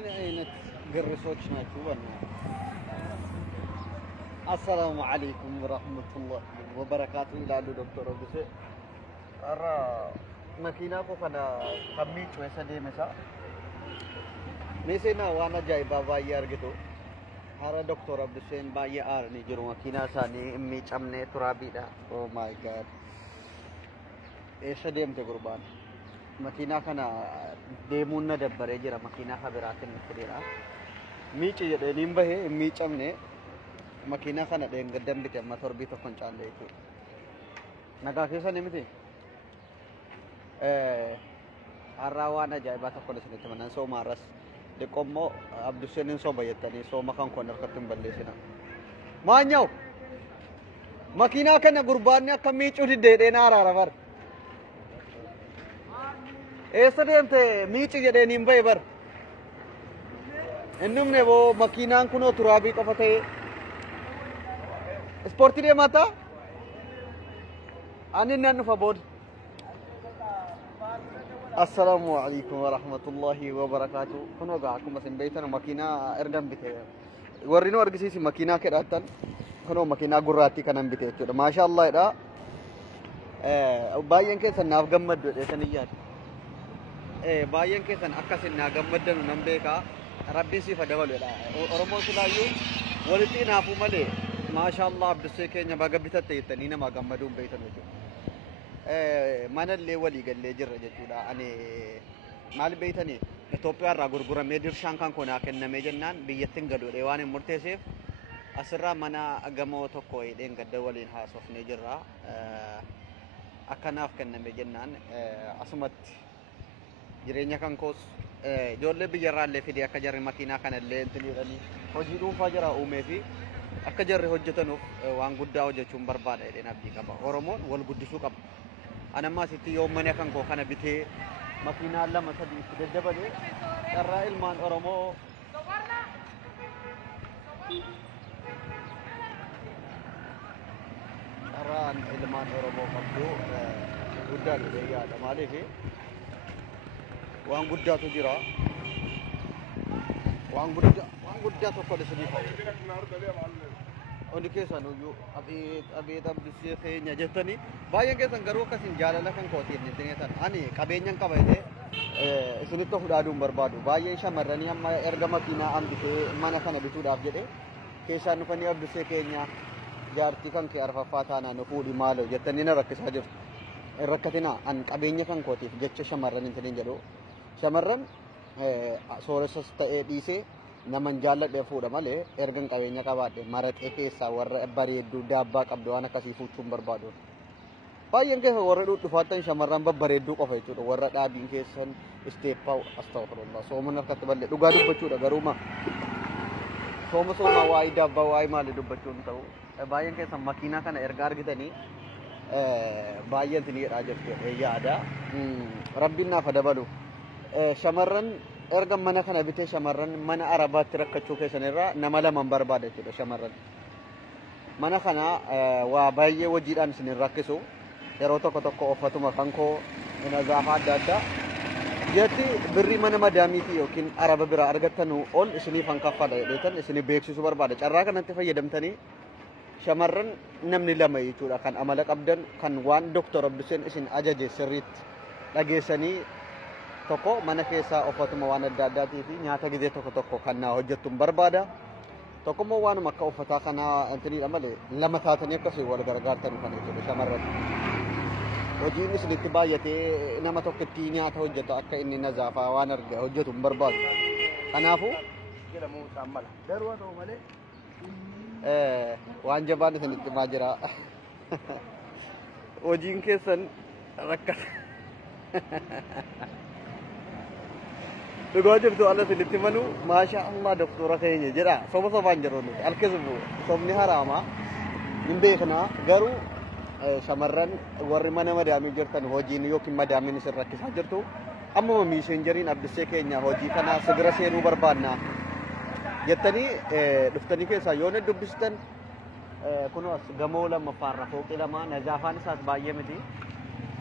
من أين قرصوك ناكو السلام عليكم ورحمة الله وبركاته إلى دكتور بس أرى مكينة كنا خميس ويسدي مثلا وانا جاي باباير gitu أرى دكتور بسين باير نجرو مكينة ساني أمي كمنة ترابي دا oh my god إيش ديم تقربان مكينة كنا ديمونا دبره جرا مكينة خبراتن مكديرا ميچ جده نيمبه ميچ أمنه مكينة كنا دين قدام بيته موتور بيته كنچان ده itu نگاهيسا نيمتي arawana jai bata kono sini teman so maras de komo abdusenin so bayatani so makan kono katim balle sina manyau makina kana gurbannya kamicu di de nara rabar esa demte mici jede nimbai bar ennum ne wo makina kuno turabi qafate sporti de mata anin nan fabod Assalamualaikum warahmatullahi wabarakatuh. Kuno ga aku masin baitan makina erdam bite. Warino argisi si makina ke datan. Kuno makina gurati kanan bite itu. Masyaallah ida. Bayan ke san nav gammad de saniyat. Bayan ke san akasin na gammad dan nambe ka rabbi si fadawal ida. Oromo sulayu waliti na fu male. Masyaallah abduse ke nya baga bitate tanina ma gammadu baitan itu. mana le wali galle jirra jechuudha ani maal beeytani Itoophiyaa irraa gurguramee dirshaan kan kona kenname jennaan biyyattiin gadoodhe waan hin murteesseef asirraa mana gamoo tokko hidheen gadda waliin haasofnee jirra akkanaaf kenname jennaan asumatti jireenya kan koos ijoollee biyyarraa illee fidee akka jarri makiinaa kanallee intiliidhanii hojii dhuunfaa jira uumee fi akka jarri hojjetanuuf waan guddaa hojjechuun barbaada jedheen abdii qaba Oromoon wal guddisuu qaba أنا ما ستي يوم من يكن كو خنا بيته ماكينة لما سدي تدبله ترى إلمان أرمو ترى إلمان أرمو مبدو غدا ليه هذا ما عليه وان غدا تجرا وان غدا تقول سني Oni kesan uyu abi abdusye ke nyajatani bayan kesan garu kasin jalala kan koti ni tenetan ani kabenyang kabaide isini to hudadu barbadu bayan shamarani amma erga makina ambite mana kana bitu daf jede kesan fani abdusye ke nya jarti kan ke arfa fatana no fudi malo jetani na rakkisa jef rakkatina an kabenya kan koti jecha shamarani tenen jado shamarran soresas ta dise naman jaalladhe fuudha malee ergan qabeenya qabaadhe maratee keessaa warra bareedduu daabbaa qabdu waan akkasii fuuchuun barbaadu. Baay'een keessa warra dhufaatan shamarran babbareedduu qofa jechuudha. Warra dhaabiin keessan isteeppaa astagfirullah sooma harkatti ballee dhugaa dubbachuudha garuuma. Sooma waa'ee daabbaa waa'ee maalii dubbachuun ta'u. Baay'een keessa makiinaa kana erga argitanii baay'een tiniidhaa jirti yaada. Rabbiin naaf dabalu. Shamarran erga mana kana bitee shamarran mana arabaatti rakkachuu keessan irraa nama lama barbaada jechuudha shamarran mana kana waa baay'ee hojiidhaan isin rakkisu yeroo tokko uffatuma kan koo nazaafa adda addaa jetti birrii mana madaamiitii yookiin araba biraa argattanu ol isiniif hankaffala jedheetan isinii beeksisuu barbaada carraa kanatti fayyadamtanii shamarran namni lama jechuudha kan amala qabdan kan waan doktor Abduseen isin ajaje sirriitti dhageessanii tokko mana keessa uffatuma waan adda addaati fi nyaata gidee tokko kan hojjettuun barbaada tokko waan makka uffataa kana antini amale lama taatanii akkasii wal gargaartan kan jechuudha shamarran hojiin isinitti baay'atee nama tokkotti nyaata hojjetu akka inni nazaafaa waan arge hojjetuun barbaadu kanaafu jedhamu sammala darwa ta'u malee waan jabaan isinitti maajira hojiin keessan rakkata Duga jirtu Allah silitti manu masya Allah doktora kayaknya jeda soba anjaro nu alkezubu somni harama imbe kana garu shamarran warri mana madami jirtan hojii yookiin madami ni sirratti jirtu amma messengerin abdise kenya hojii kana segera seenu barbaadna jettani dhuftani keessa yoone dubbistan kunos gamoo lama farra fooqi lama nazaafaan isaas baay'ee miti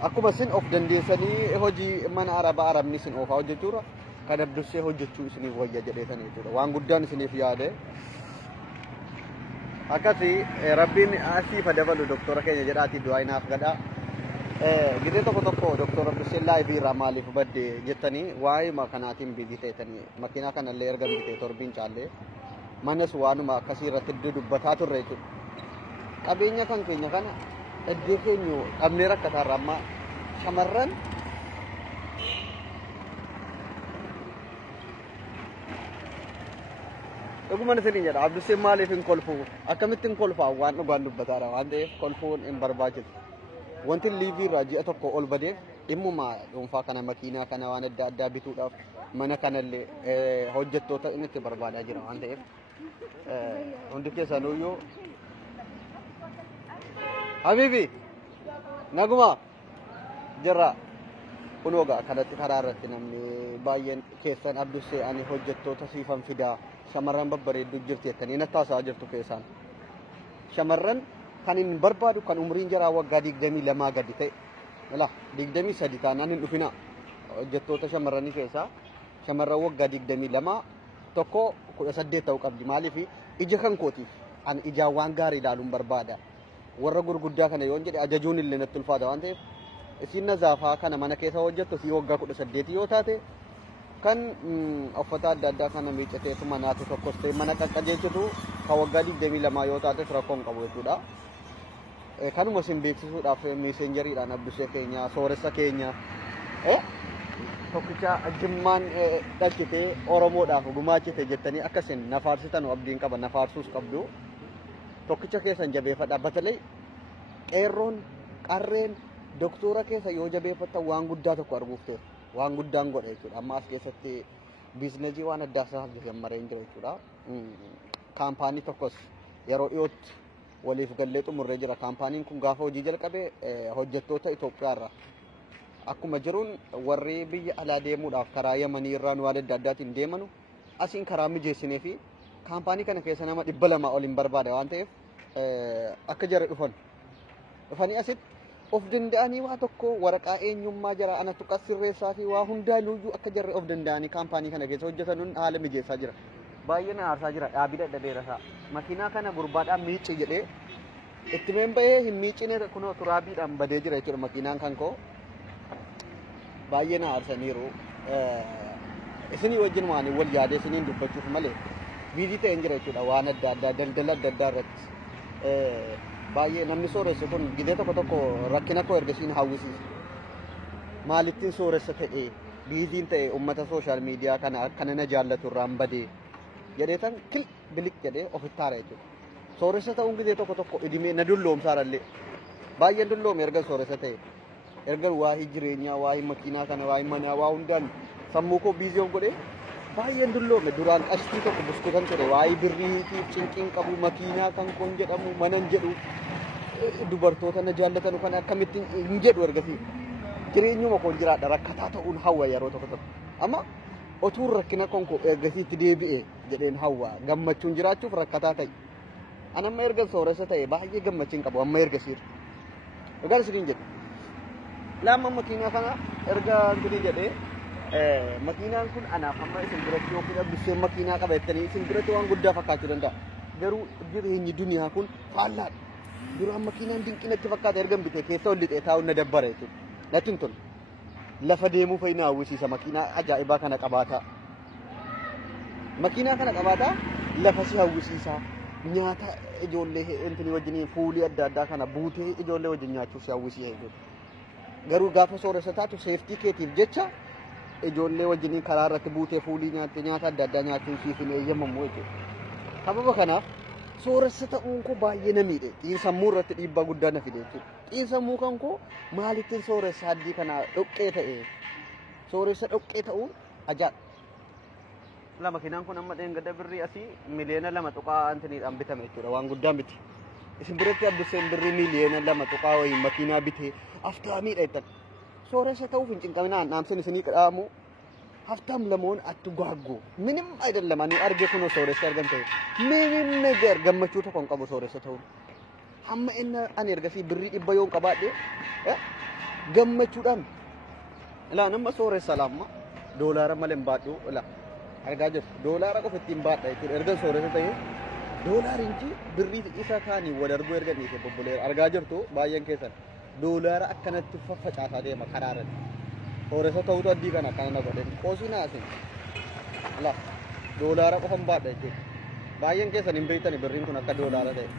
akkuma sin of dandeessanii hojii mana arabni sin oofaa hojjechuudha kan abdussee hojjechuu isiniif wayya jedheetan jechuudha waan guddaan isiniif yaade akkasi rabbiin asii fadabalu doktora keenya jedhaati du'aa inaaf gadha gidee tokko doktora abdussee laayif irraa maaliif badde jettanii waa'ee kanaatiin biitanii makiinaa kanallee erga bitee torbiin caallee manas waanuma akkasii irratti dubbataa turre jechuudha qabeenya kan keenya kana iddoo keenyu dhabnee rakkatarra amma shamarran Dhuguman isin jedha Abdussee maaliif hin kolfu akkamittiin kolfaa waan dhugaan dubbataadha waan ta'eef kolfuun hin barbaachisu wanti liivii irraa ji'a tokko ol badeef dhimmuma dhuunfaa kana makiinaa kana waan adda addaa bituudhaaf mana kanallee hojjettoota inni itti barbaadaa jira waan ta'eef hundi keessanuyyuu Habibi naguma jirra kunoogaa kanatti karaa irratti namni baay'een keessan Abdussee ani hojjettoota siifan fidaa shamarran babbareedduu jirti jettanii natti haasa'aa jirtu keessaan shamarran kan hin barbaadu kan umriin jaraa waggaa 22 gadi ta'e wala 23 taanaan hin dhufina hojjettoota shamarranii keessaa shamarran waggaa 22 tokko 18 ta'uu qabdi maaliif ija kan kootiif an ijaa waan gaarii ilaaluun barbaada warra gurguddaa kana yoon jedhe ajajuun illee natti ulfaata waan ta'eef isin nazaafaa kana mana keessa hojjettu si waggaa 18 yoo taate kan uffata adda addaa kana miiccatee manaati tokkos ta'e mana qaqqajeelchitu ka waggaa 22 yoo taate rakkoon qabu jechuudha. Kanuma isin beeksisuudhaaf meeseenjeriidhaan Abdussee keenya sooressa keenya tokkicha jimmaan dhaqitee Oromoodhaaf gumaachite jettanii akkasiin nafaarsitan abdiin qaba nafaarsuus qabdu tokkicha keessan jabeeffadha batalee qeerroon qarreen doktora keessa yoo jabeeffattan waan guddaa tokko arguufte waan guddaan godhe jechuudha amma as keessatti biizinasii waan adda addaa jammaree jira jechuudha kaampaanii tokkos yeroo dhiyootti waliif gallee xumurree jira kaampaaniin kun gaafa hojii jalqabe hojjettoota Itoophiyaa irraa akkuma jiruun warri biyya alaa deemuudhaaf karaa Yamanii irraa waan adda addaatiin deemanu asiin karaa mijeessinee fi kaampaanii kana keessa nama 200 ol hin barbaada waan ta'eef akka jara dhufanii asitti of danda'anii waa tokko waraqaa eenyummaa jara anatu qassirreessaa fi waa hundaanuyyuu akka jarri of danda'anii kaampaanii kana keessa hojjetanuun haala mijeessaa jira. Baay'een aarsaa jira dhaabida dhadheerasaa makiinaa kana gurbaadhaan miicci jedhee itti memba'ee hin miiccine kunoo turaabiidhaan badee jira jechuudha makiinaan kan koo baay'een aarsaniiru isinii wajjin waan wal yaadee isiniin dubbachuuf malee biizii ta'een jira jechuudha waan adda addaa daldala adda addaa irratti baay'ee namni sooressa kun gidee tokko rakkina koo ergasiin hawwisiisa maalittiin sooressa ta'e biiziin ta'e ummata sooshaal miidiyaa kana akkana na jaallatu irraan badee jedheetan kil bilik jedhee ofitti haara jechuudha sooressa ta'uun gidee tokko idimee na dulloomsaarallee baay'een dulloome ergan sooressa ta'e ergan waa'ee jireenyaa waa'ee makiinaa kana waa'ee manaa waa hundaan sammuu koo biizii of godhee baay'een dulloome duraan qashtii tokko buskutan ture waa'ee birriitiif cinqiin qabu makiinaa kan koon jedhamu manan jedhu dubartoota na jaallatan kan akkamittiin hin jedhu ergasii jireenyuma koon jiraadha rakkataa ta'uun hawwa yeroo tokko amma otuun rakkina koon koo ergasiitti deebi'e jedheen hawwa gammachuun jiraachuuf rakkataa ta'e an amma ergan sooressa ta'e baay'ee gammachiin qabu amma ergasiirra egaan isiniin jedhe laamma makiinaa kana erga gudii jedhee makiinaan kun anaaf amma isin biratti yookiin Abdussee makiinaa qaba jettanii isin biratti waan guddaa fakkaachuu danda'a garuu jireenyi duniyaa kun faallaadha duraan makiinaan dinqinatti fakkaata ergan bitee keessa ol lixee taa'uun na dabbara jechuudha natti hin tolu lafa deemuu fayyina hawwisiisa makiinaa ajaa'ibaa kana qabaataa makiinaa kana qabaataa lafa si hawwisiisa nyaata ijoollee intini wajjin fuulii adda addaa kana buutee ijoollee wajjin nyaachuuf si hawwisiisa jechuudha garuu gaafa sooressa taatu seeftii keetiif jecha ijoollee wajjin karaa irratti buutee fuulii nyaata adda addaa nyaachuun siif hin eeyyamamu jechuudha sababa kanaaf sooressa ta'uun koo baay'ee na miidhe xiinsammuu irratti dhiibbaa guddaa na fide jechuudha xiinsammuu kan koo maalittiin sooressa addii kana dhoqqee ta'e sooressa dhoqqee ta'uun ajaa'iba la makiinaan kun amma dheengadda birrii asii miliyoona 2 tuqaa antiniidhaan bitame jechuudha waan guddaan biti isin biratti Abdusseen birrii miliyoona 2 tuqaa wayii makiinaa bitee aftaamiidha jettan sooressa ta'uuf hin cinqaminaan dhaamsin isinii qadhaamu haftaam lamoon attu gaaggu minim አይደለም ani arge kuno sooressa argan ta'e minim ነገር gammachuu tokko qabu sooressa ta'uun hamma inni ani ergasii birrii 100 yoon qabaadhe gammachuudhaan la nama sooressa lamma doolaara malee hin baadhu la argaa jirtu doolaara qofa ittiin baadha jechuudha erga sooressa ta'e doolaara inji birrii isa kaanii wal arguu erga dhiise bobboleera argaa jirtu baay'een keessan doolaara akkanatti faffacaasaa deema karaarratti sooressa ta'utu addii kana akkana na godhe qoosii naasin la doolaara qofa hin baadha jechuudha baay'een keessan hin beektani birriin kun akka doolaara ta'e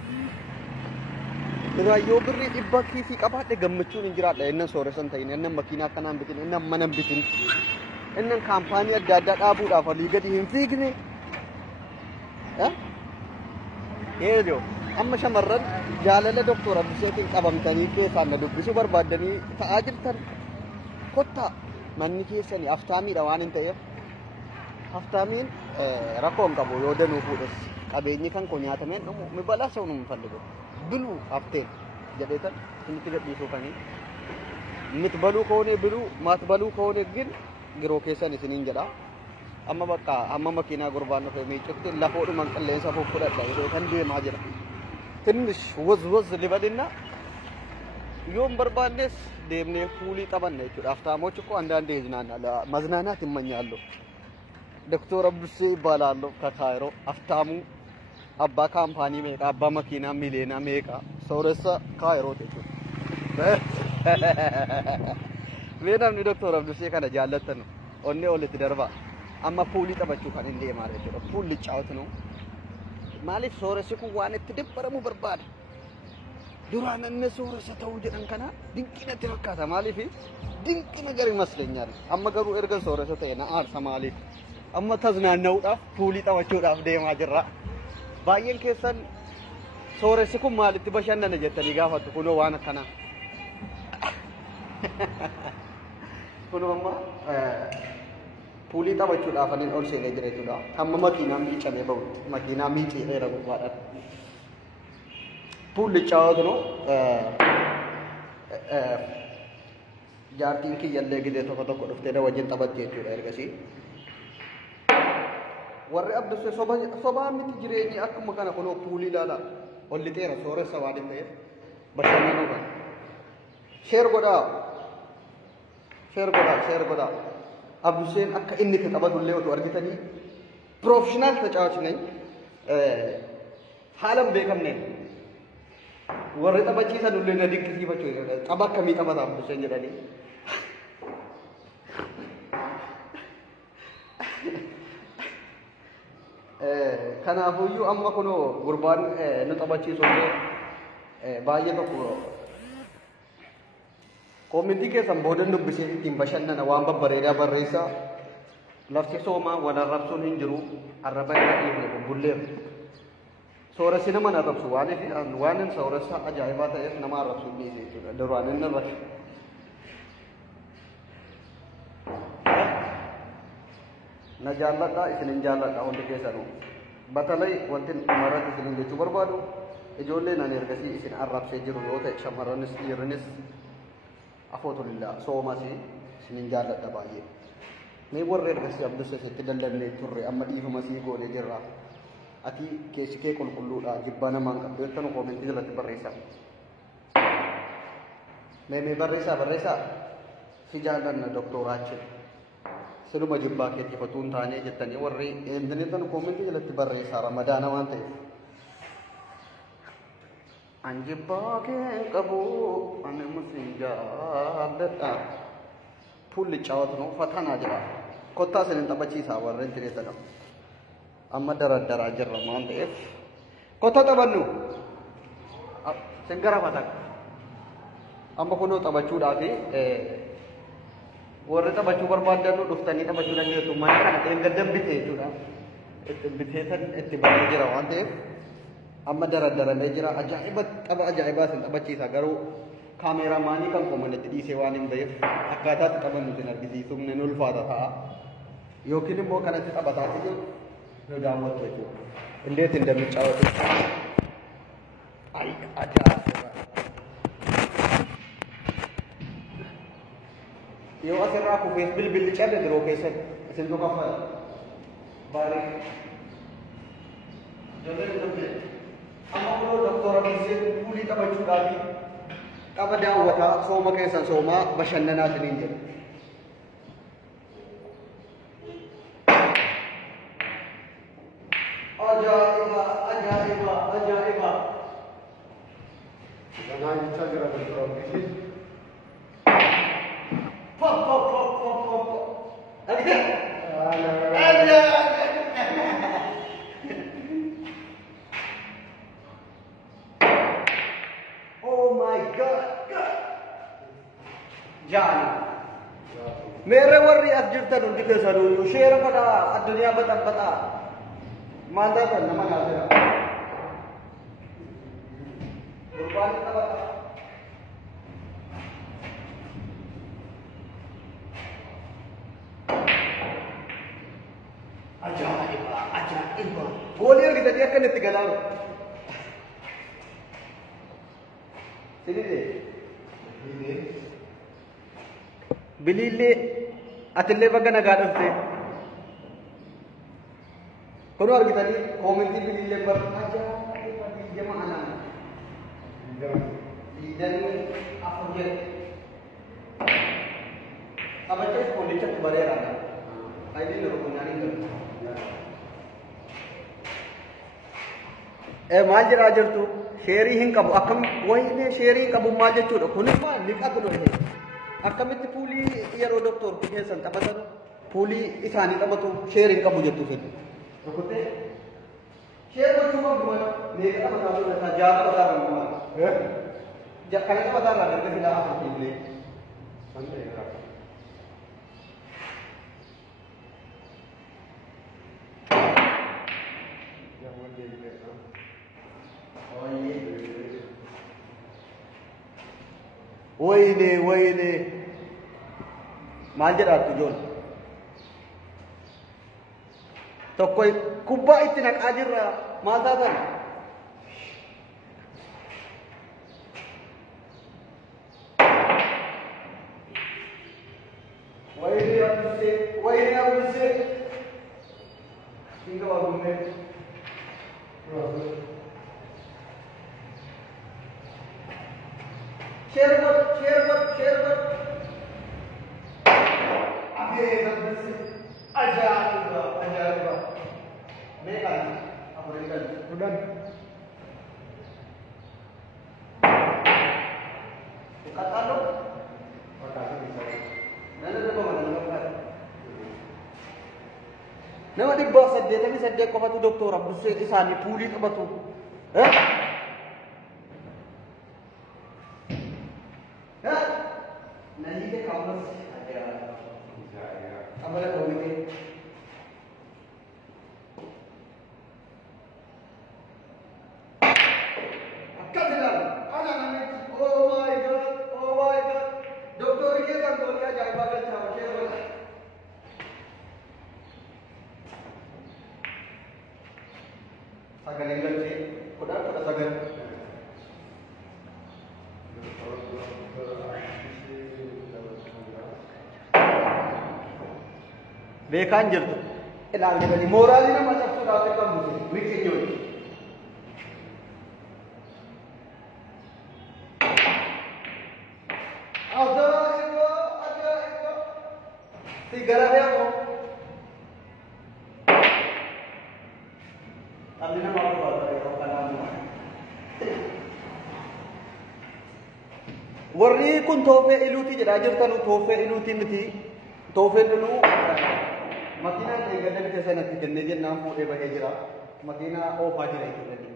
duraayyoo birrii dhibba kiisii qabaadhe gammachuun hin jiraadha innan sooressa hin ta'in innan makiinaa akkanaan bitin innan mana hin bitin innan kaampaanii adda addaa dhaabuudhaaf olii gadi hin fiigne eeyo amma shamarran jaalala doktor Abdusheetiin qabamtanii keessaan na dubbisuu barbaaddanii ta'aa jirtan kottaa manni keessanii aftaamiidha waan hin ta'eef aftaamiin rakkoo hin qabu yoo danuu fuudhes qabeenyi kan koo nyaatameen dhumu mi balaa sa'u nu hin falligu biluu hafteen jedheetan isinitti gadhiisuu kanii mit baluu koonee biluu maat baluu koonee gin giroo keessan isiniin jedha amma bakka amma makiinaa gurbaan dhufee miicutti lafoodhuman qilleensa fuffudhadha jedhee kan deemaa jira ትንሽ ወዝ ሊበልና yoon barbaannes deemnee fuulii qabanna jechuudha aftamoች እኮ አንዳንዴ ይዝናናሉ መዝናናት ይመኛሉ ዶክተር አብዱሴ ይባላሉ ከካይሮ አፍታሙ አባ ካምፓኒ ሜቃ አባ መኪና ሚሊዮና ሜቃ ሶረሳ ካይሮ ተቹ ቬናም ዶክተር አብዱሴ ከነ ጃለተ ነው ኦኔ ኦልት ደርባ አማ ፉሊ ጠበቹ ካን እንዴ ማለት ነው ፉል ጫውት ነው ማለት ሶረሲ ኩ ዋነት ደበረሙ በርባድ ዱራን እነሱ ወረሰተው ጀን ከና ድንቅነ ተረካታ ማለት ድንቅ ነገር ይመስለኛል አመገሩ እርገን ሶረሰተና አርሰ ማለት አመ ተዝናናው ዳፍ ፉሊ ጠበቹ ዳፍ ደማ ጅራ ባየን ከሰን ሶረሲ ኩ ማለት በሸነነ ጀተሊ ጋፈት ኩኖ ዋና ከና ኩኖማ ፉሊ ጠበቹ ዳፈን ኦልሴ ለጅሬቱዳ አመ መኪና ሚጨኔ በው መኪና ሚጭ ኤረጉ ባዳ ፉል ጫወት ነው jaartiin kiyyalle gide tokko tokko dhuftee da wajjin taphatte jechuudha ergasii warri abdusse sobaa miti jireenyi akkuma kana kunoo puulii ilaala ol lixeera sooressa waan hin ta'eef bashannanuu kan sheer godhaa abdusseen akka inni itti taphatullee otoo argitanii piroofeshinaal tacaawach nañ haalan beekamneen warri taphachiisan ullee na dinqisiifachuu tapha akkamii taphata abdusseen jedhanii kanaafuyyuu amma kunoo gurbaan nu taphachiisullee baay'ee tokko koomintii keessan boodan dubbisee ittiin bashannana waan babbareedaa barreessaa lafti soomaa wal arrabsuun hin jiru arraba irra dhiifne bubbulleera sooressi nama arrabsu waan sooressa ajaa'ibaa ta'eef nama arrabsu dhiise jechuudha duraan inni arrabsu na jaalladha isinin jaalladha hundi keessanuu batalay wanti umarratti isinin jechuu barbaadu ijoolleen ani ergasii isin arrabsee jiru yoo ta'e shamarranis dhiirrinis afootulillaa soomas isinin jaalladha baay'ee mee warri ergasii abdussa itti dallannee turre amma dhiifama sii goonee jirra ati keessi kee qulqulluudha jibbaa namaan qabdu jettanu koomentii jalatti barreessaa mee barreessaa si jaallanna doktoraaችን siluma jibbaa keetii fatuun taanee jettanii warri intineetan koomentii jalatti barreessaa ramadaana waan ta'eef an jibbaa keen qabu ani musin jaalladha pulli caawatnu fatanaa jira kottaa sinin taphachiisaa warri intineetan amma daraddara jirra waan ta'eef kotta taphannu singara fatak amma kunoo taphachuudhaafi warri taphachuu barbaaddannu dhuftanii taphachuu dandeessu mana kana ta'een gaddan bitee jechuudha biteetan itti bahee jira waan ta'eef amma daraddaramee jira ajaa'iba tapha ajaa'ibaa sin taphachiisa garuu kaameraamaanii kan koomanitti dhiisee waan hin ta'eef akkaataatti taphannu sin argisiisumne ni ulfaata ta'a yookiin immoo kanatti taphataati jiru daawwatu jechuudha እንዴት እንደሚጫወቱ አይ አጃኢባ የወሰራ ኩፌስ ብልብል ጨለ ድሮ ከሰን ስንቶ ከፈ ባሪ ደለለ አማሮ ዶክተር አብዱሴ ፉሊ ጠበቹ ዳፊ ቀበዳወታ ሶማ ከሰን ሶማ በሸነናት እንጂ Ajaiba, ajaiba, ajaiba. Jangan dicagar betul. Pop, pop, pop, pop, pop. Lagi. Oh my God. Jangan. मेरे वर्री अज्जतन उनकी तो जरूर शेर बता दुनिया बता मानता था नमन आजरा कुर्बानी का बता ajaib गोलियां kita dia kan tiga lalu sini deh Bilile atille baga nagadafte kono ar kitani komenti bilile bar aja di jamaana dan afje abacha police bare rana aidi lo kunani maal rajar tu sheri hin kab akam wahi ne sheri kab maal tu kunu ma likat lo he akkamitti puli yero doktor kigesan tabatar puli isani tamatu sharing kamu jattu fin rukote share ko cuma buat ne ka matalu na jara bata ramma ja kaya ka bata ramma ke bila apa pilih santai ka yang mandi ke Wayne Manjara tujon to koy kubba itinak ajira maldadan Wayne abuse singa wagunne share what ajaiba mekan apa rekan udah kata lo kata bisa nana to mana nama di bawah sedih tapi sedih kau batu doktor abis isani puli ke batu nanti deh kamu ada apa lagi komite akan bilang anak oh my god dokter ini kan boleh aja bagal sama siapa sagal enggal sih udah sagal bekan jirtu ilang jadi moralnya macam sudah tekam busi mixing joy ada tiga rakyat ko tapi nama apa itu kalam warri kun tofe iluti jarajar tanu tofe iluti miti tofe dulu Makina ne gadda bita sana janne je naam pode ba hijra makina o fajira itu tadi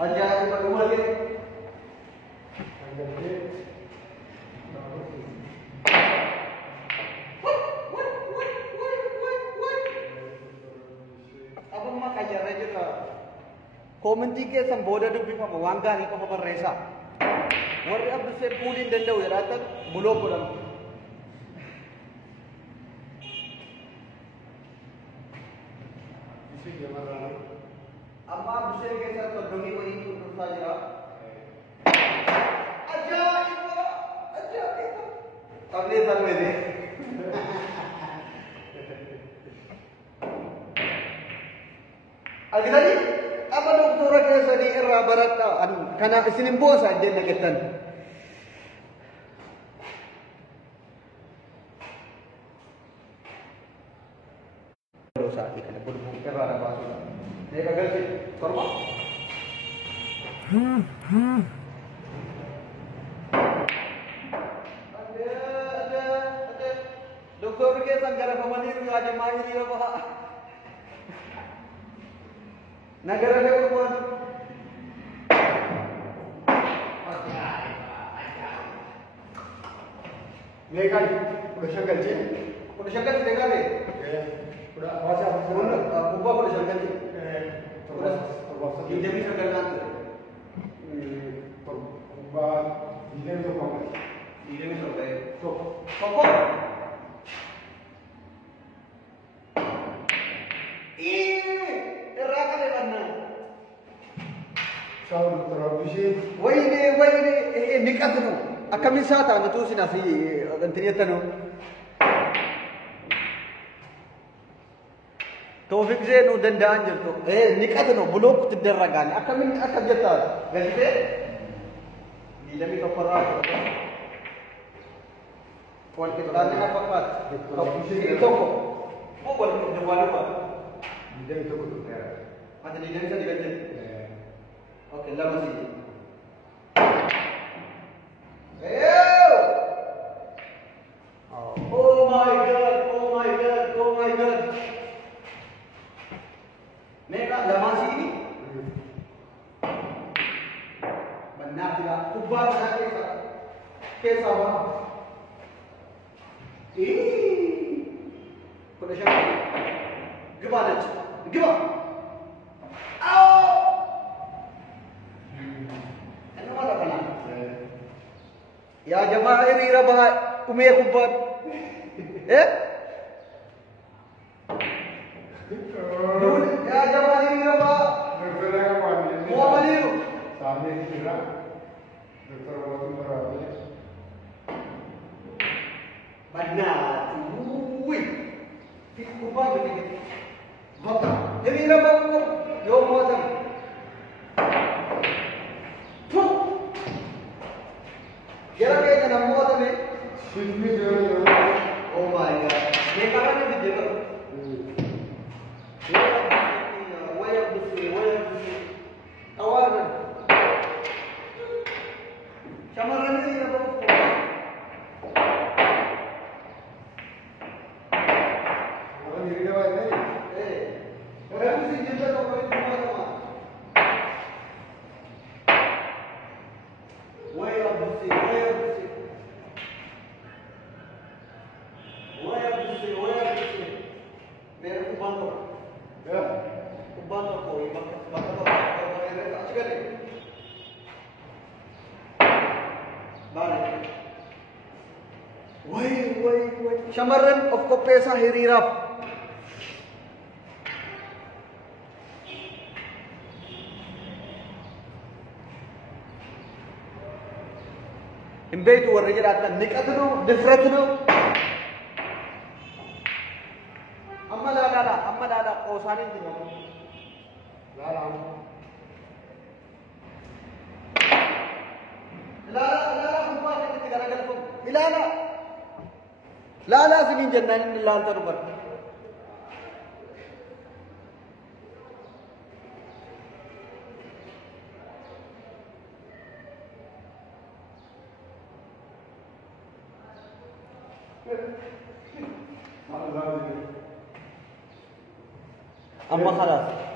aja kedua ke apa makanya raja ka Komenti ke semboda du bifa mawanga ni ko par resa war ab se pulin denda we rata bulo bulam isi jamara amma ab se ke sar dongi wani tu sajra ajaib agle sar में दे अगला apa doktor ke sini era barat kan karena sini bos aja nagetan एक अगर से करवा dokter ke sanggara pamaniru aja mahiri apa negara ke umur mereka udah syangkal sih देखा ले udah baca ubah udah syangkal sih udah ini भी syangkal kan ubah ini tuh kamu ini भी syangkal तो koko teraka deh mana sound तरह भी वही ने निकात no akamin sata na tu sina fi gantiniyata no توفيق زين ودندان جرتو نكاتنو بلوك تدرجان أكمل أكجتا غالبا دي كفرات وان كتاننا فقط توكو مو بل جوالو دي توكو هذا دي نمسا دي غالبا اوكي لا مسي Oh my god, oh my god, oh my god. Mereka lama sih ini. Benar tidak? Ubah saja kesa apa? Pada siapa? Gimana? Gimana? Aw! Ano mana kana? Ya jemaah ini rabah umiyah kubat. Ya jemaah ini rabah. Mau apa ni? सामने की फिरा डॉक्टर बहुत बड़ा है Benar. Wih. Kubah begini. Maka. Jadi rabah ko. Yo macam. Tuh. Kira-kira kita nak buat apa? फिल्मी जो Oh my god. Ini kapan ni video? Awal. Camaran ni apa? orang diri dia ni Orang mesti jumpa kau kau semua. Way of the sea. Mereka kubantu. ya Kubantu kau. Maka mereka tak cakap ni. Balik. Way. Syamaran of kopesa hirirap. Imbe tu warga jeraatan nikat tu, different tu. Amma lada, kosanin tu. larang Lala, kumpa kita tiga-tiga pun. Lala sini jangan lala terbar. Amma khalas.